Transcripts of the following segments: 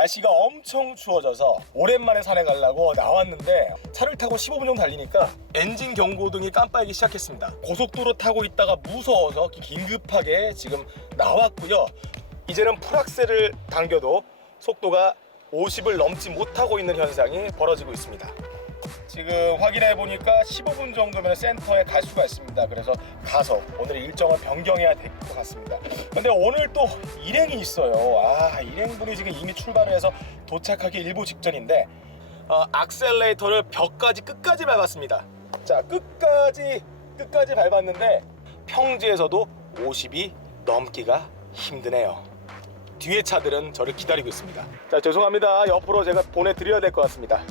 날씨가 엄청 추워져서 오랜만에 산에 가려고 나왔는데 차를 타고 15분 정도 달리니까 엔진 경고등이 깜빡이기 시작했습니다. 고속도로 타고 있다가 무서워서 긴급하게 지금 나왔고요. 이제는 풀악셀을 당겨도 속도가 50을 넘지 못하고 있는 현상이 벌어지고 있습니다. 지금 확인해 보니까 15분 정도면 센터에 갈 수가 있습니다. 그래서 가서 오늘 일정을 변경해야 될 것 같습니다. 근데 오늘 또 일행이 있어요. 아 일행분이 지금 이미 출발을 해서 도착하기 일부 직전인데 어, 악셀레이터를 벽까지 끝까지 밟았습니다. 자 끝까지 끝까지 밟았는데 평지에서도 50이 넘기가 힘드네요. 뒤에 차들은 저를 기다리고 있습니다. 자 죄송합니다. 옆으로 제가 보내드려야 될 것 같습니다.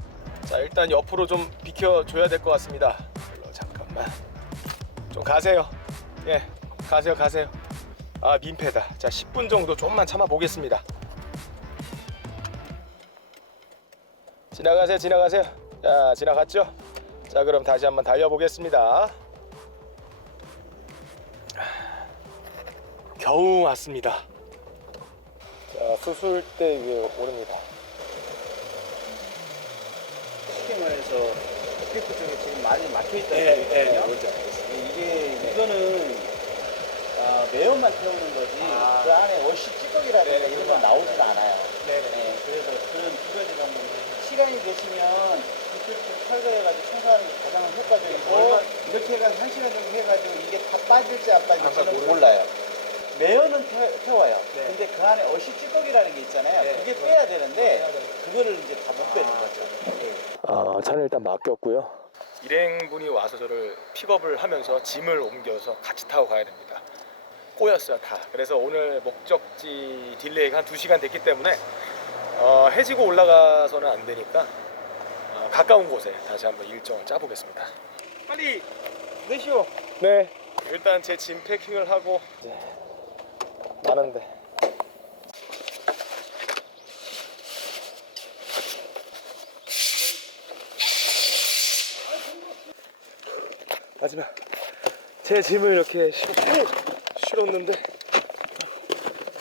자 일단 옆으로 좀 비켜줘야 될 것 같습니다. 어, 잠깐만 좀 가세요. 예 가세요 가세요. 아 민폐다. 자 10분 정도 좀만 참아 보겠습니다. 지나가세요 지나가세요. 자 지나갔죠? 자 그럼 다시 한번 달려보겠습니다. 겨우 왔습니다. 자 수술대 위에 오릅니다. 쉽게 말해서 피부 쪽에 지금 많이 막혀 있다 예, 예, 했거든요. 뭔지 알겠습니다. 이게 이거는 아, 매연만 태우는 거지 아. 그 안에 워시 찌꺼기라든가 네, 이런 건 나오질 않아요. 네네. 네, 그래서 그런 두 가지가 뭐 시간이 되시면 이쪽 좀 철거해가지고 청소하는 게 가장 효과적이고 얼마- 이렇게 해가지고 한 시간 정도 해가지고 이게 다 빠질지 안 항상 빠질지는 모르- 몰라요. 매연은 태, 태워요. 네. 근데 그 안에 어시 찌꺼기라는 게 있잖아요. 네, 그게 그거- 빼야 되는데 그거를 이제 다 못 빼는 거죠. 네. 아, 차는 일단 맡겼고요. 일행분이 와서 저를 픽업을 하면서 짐을 옮겨서 같이 타고 가야 됩니다. 꼬였어요 다. 그래서 오늘 목적지 딜레이가 한 2시간 됐기 때문에 어, 해지고 올라가서는 안 되니까 어, 가까운 곳에 다시 한번 일정을 짜보겠습니다. 빨리 내시오. 네. 일단 제 짐 패킹을 하고 이제 많은데 마지막 제 짐을 이렇게 실- 실었는데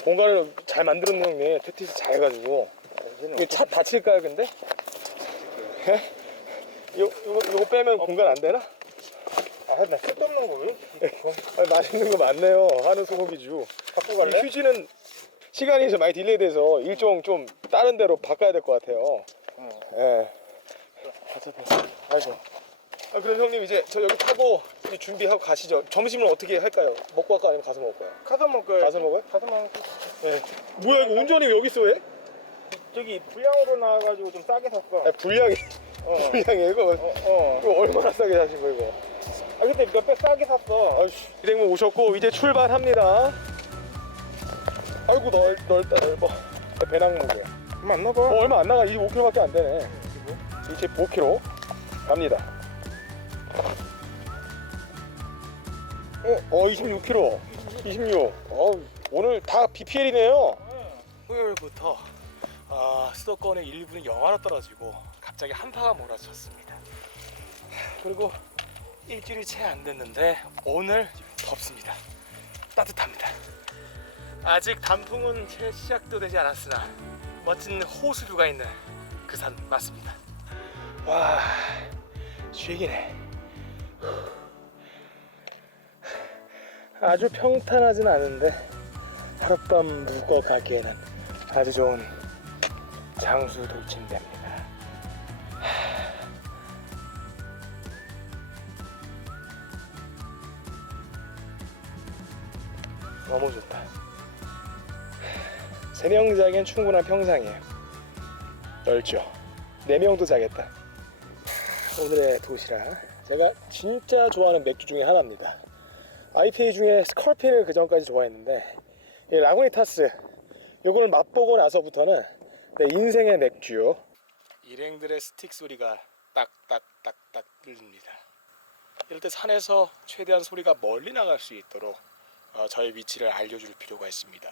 공간을 잘 만들었네 형님 테티스 잘 해가지고 이게 차 다칠까요 근데? 예? 요, 요거, 요거 빼면 공간 안 되나? 아, 나 쓸데없는 걸. 아니, 맛있는 거 많네요 하는 소고기주 갖고 이 휴지는 시간이 좀 많이 딜레이돼서 일정 좀 다른 데로 바꿔야 될 것 같아요 어. 예. 아이고. 아, 그럼 형님 이제 저 여기 타고 이제 준비하고 가시죠. 점심은 어떻게 할까요? 먹고 갈까 아니면 가서 먹을까요? 가서 먹을 가서 먹어요? 가서 먹을 예. 뭐야 이거 운전이 왜 여기 있어 왜? 저기 불량으로 나와가지고 좀 싸게 샀어. 아, 분량이 어. 분량이 이거 어, 어. 이거 얼마나 싸게 사신 거 이거? 아 근데 몇배 싸게 샀어. 아이씨. 일행분 오셨고 이제 출발합니다. 아이고 넓 넓다 넓어. 배낭무게. 얼마 안 어, 나가. 얼마 안 나가 25km밖에 안 되네. 25km 갑니다. 어, 어 26km. 26. 어, 오늘 다 BPL이네요. 토요일부터 아, 수도권의 일부는 영하로 떨어지고 갑자기 한파가 몰아쳤습니다. 그리고 일주일이 채 안 됐는데 오늘 덥습니다. 따뜻합니다. 아직 단풍은 채 시작도 되지 않았으나 멋진 호수뷰가 있는 그 산 맞습니다. 와, 쉬기네. 아주 평탄하진 않은데 하룻밤 묵어 가기에는 아주 좋은 장수 돌침대입니다. 너무 좋다. 세 명 자기엔 충분한 평상이에요. 넓죠. 네 명도 자겠다. 오늘의 도시락. 제가 진짜 좋아하는 맥주 중에 하나입니다. IPA 중에 스컬핀을 그 전까지 좋아했는데 이 라구니타스 요거를 맛보고 나서부터는 내 인생의 맥주. 일행들의 스틱 소리가 딱딱딱딱 들립니다. 이럴 때 산에서 최대한 소리가 멀리 나갈 수 있도록 어, 저의 위치를 알려줄 필요가 있습니다.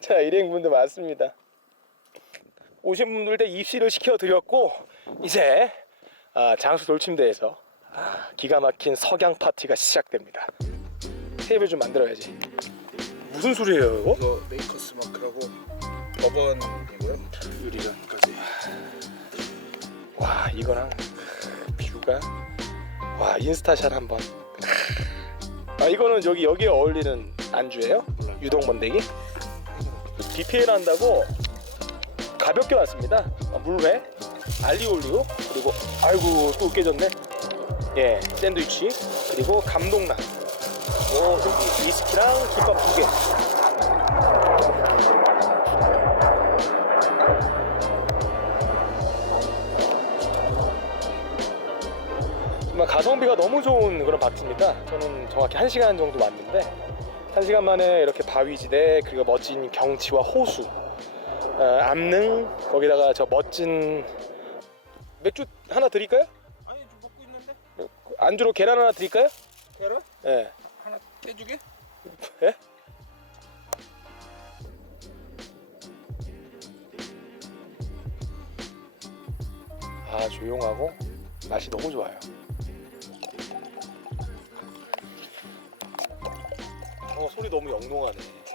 자 일행분들 많습니다. 오신 분들 때 입시를 시켜드렸고 이제 아, 장수 돌침대에서 아, 기가 막힌 석양 파티가 시작됩니다. 테이블 좀 만들어야지. 무슨 소리예요, 이거? 이거 메이커스 마크라고 법원이고요. 유리관까지. 와, 이거랑 뷰가 와 인스타샷 한번. 아, 이거는 여기 여기에 어울리는 안주예요? 유동 번데기? DPL 한다고 가볍게 왔습니다. 아, 물회, 알리올리오, 그리고 아이고 또 깨졌네. 예, 샌드위치, 그리고 감동란. 오, 여기 위스키랑 김밥 두 개. 정말 가성비가 너무 좋은 그런 파티입니다. 저는 정확히 1시간 정도 왔는데 1시간 만에 이렇게 바위지대 그리고 멋진 경치와 호수 어, 암릉 거기다가 저 멋진 맥주 하나 드릴까요? 아니 좀 먹고 있는데 안주로 계란 하나 드릴까요? 계란 예. 하나 떼주게? 예? 아 조용하고 맛이 너무 좋아요. 어 소리 너무 영롱하네.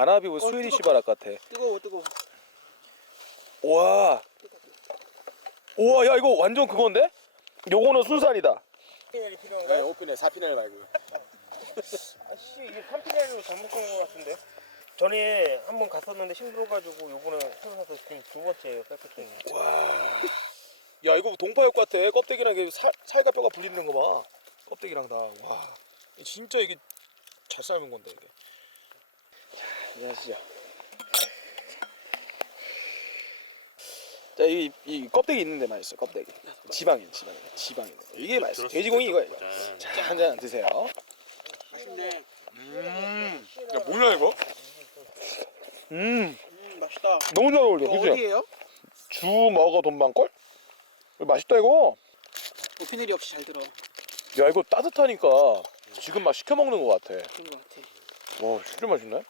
바나비 뭐 스웨디시 바락 같아. 뜨거워 뜨거워. 와. 우와 야 이거 완전 그건데? 요거는 순산이다. 피넬이 필요한가요? 오픈에 4피넬 말고. 아씨 이게 3피넬로 잘못 간것 같은데. 전에 한 번 갔었는데 힘들어가지고 요번에 새로 사서 지금 두 번째예요 백패킹. 야 이거 동파육 같아. 껍데기랑 이게 살, 살과 뼈가 분리되는 거 봐. 껍데기랑 다. 와. 진짜 이게 잘 삶은 건데 이게. 자, 안녕하시죠. 자, 이, 이 껍데기 있는 데 맛있어. 껍데기. 지방이, 지방이, 지방이. 이게 맛있어. 돼지고기 이거. 자, 한 잔 드세요. 맛있네. 음, 야 뭐냐 이거? 음, 음 맛있다. 너무 잘 어울려. 이거 그지? 어디예요? 주 먹어 돈만 걸? 맛있다 이거. 오피넬이 역시 잘 들어. 야 이거 따뜻하니까 지금 막 시켜 먹는 것 같아. 그런 것 같아. 와 진짜 맛있네.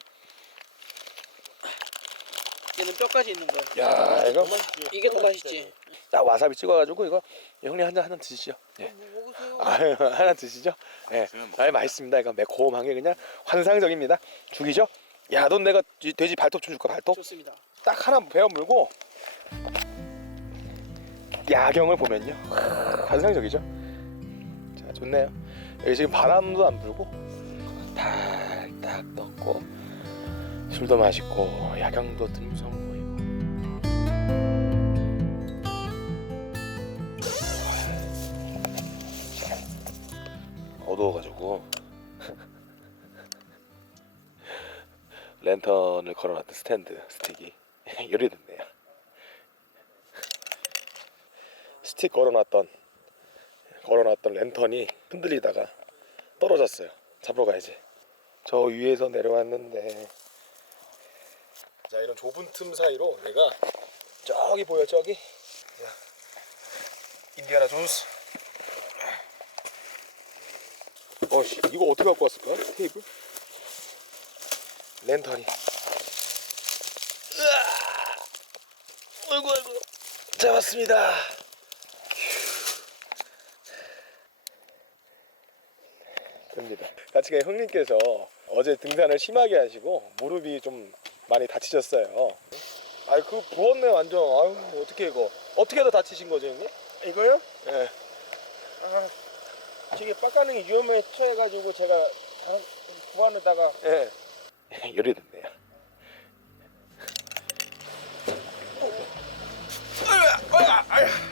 얘는 뼈까지 있는 거야. 야 이거 이게 더 맛있지. 딱 와사비 찍어가지고 이거 형님 한잔 한잔 드시죠. 예. 뭐 먹으세요. 아유 하나 드시죠. 예. 아 맛있습니다. 이거 매콤한 게 그냥 환상적입니다. 죽이죠. 야 넌 내가 이 돼지 발톱 좀 줄까 발톱? 좋습니다. 딱 하나 베어 물고 야경을 보면요 환상적이죠. 자 좋네요. 여기 지금 바람도 안 불고 달딱 떴고 술도 맛있고 야경도 듬성 보이고. 어두워가지고 랜턴을 걸어놨던 스탠드 스틱이 열이 됐네요. 스틱 걸어놨던 걸어놨던 랜턴이 흔들리다가 떨어졌어요. 잡으러 가야지. 저 위에서 내려왔는데 자 이런 좁은 틈 사이로 내가 저기 보여 저기. 자, 인디아나 존스. 어씨 이거 어떻게 갖고 왔을까? 테이블 랜턴이. 으아! 아이고 잡았습니다. 됩니다. 같이 간 형님께서 어제 등산을 심하게 하시고 무릎이 좀 많이 다치셨어요 아이 그 부었네 완전 아유 어떻게 이거 어떻게 더 다치신 거죠 형님? 이거요? 예. 아 저게 빡가능이 위험에 처해가지고 제가 구안에다가 예. 열이 됐네요. 아야, 아야, 아야.